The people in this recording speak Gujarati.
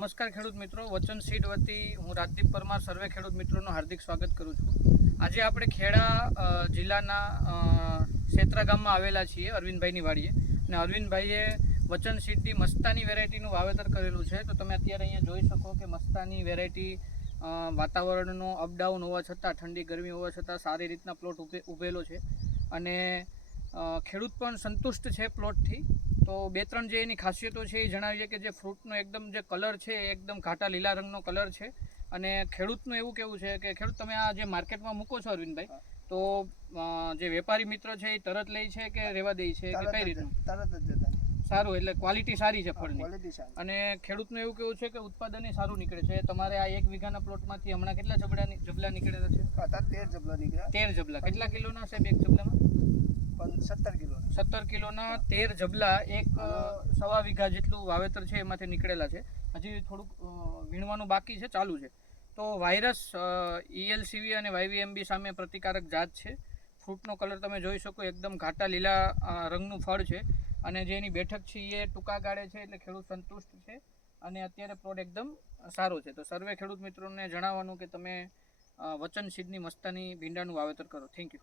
નમસ્કાર ખેડૂત મિત્રો, વચન સીડ વતી હું રાજદીપ પરમાર સર્વે ખેડૂત મિત્રોનું હાર્દિક સ્વાગત કરું છું. આજે આપણે ખેડા જિલ્લાના સેત્રા ગામમાં આવેલા છીએ અરવિંદભાઈની વાડીએ, અને અરવિંદભાઈએ વચન સીડની મસ્તાની વેરાયટીનું વાવેતર કરેલું છે. તો તમે અત્યારે અહીંયા જોઈ શકો કે મસ્તાની વેરાયટી વાતાવરણનો અપડાઉન હોવા છતાં, ઠંડી ગરમી હોવા છતાં સારી રીતના પ્લોટ ઉભેલો છે, અને ખેડૂત પણ સંતુષ્ટ છે પ્લોટથી. તો બે ત્રણ જે એની ખાસિયતો છે એ જણાવીએ કે જે ફ્રૂટનો એકદમ જે કલર છે એ એકદમ ઘાટા લીલા રંગનો કલર છે. અને ખેડૂતનું એવું કહેવું છે કે ખેડૂત તમે આ જે માર્કેટમાં મૂકો છો અરવિંદભાઈ, તો જે વેપારી મિત્ર છે એ તરત લે છે કે રહેવા દે છે કે કઈ રીતનું? તરત જ જતા સારું, એટલે ક્વોલિટી સારી છે ફળની. અને ખેડૂતનું એવું કેવું છે કે ઉત્પાદન સારું નીકળે છે. તમારે આ 1 વીઘાના પ્લોટમાંથી હમણાં કેટલા જબલા નીકળેલા છે? 13 જબલા નીકળ્યા. 13 જબલા. કેટલા કિલોના છે એક જબલામાં? 17 કિલો. 17 કિલોના 13 જબલા એક સવા વીઘા જેટલું વાવેતર છે એમાંથી નીકળેલા છે. હજી થોડુંક વીણવાનું બાકી છે, ચાલુ છે. તો વાયરસ ELCV અને YVMB સામે પ્રતિકારક જાત છે. ફ્રૂટનો કલર તમે જોઈ શકો, એકદમ ઘાટા લીલા રંગનું ફળ છે. અને જે એની બેઠક છે એ ટૂંકા ગાળે છે, એટલે ખેડૂત સંતુષ્ટ છે. અને અત્યારે પ્લોટ એકદમ સારો છે. તો સર્વે ખેડૂત મિત્રોને જણાવવાનું કે તમે વચન સીડની મસ્તાની ભીંડાનું વાવેતર કરો. Thank you.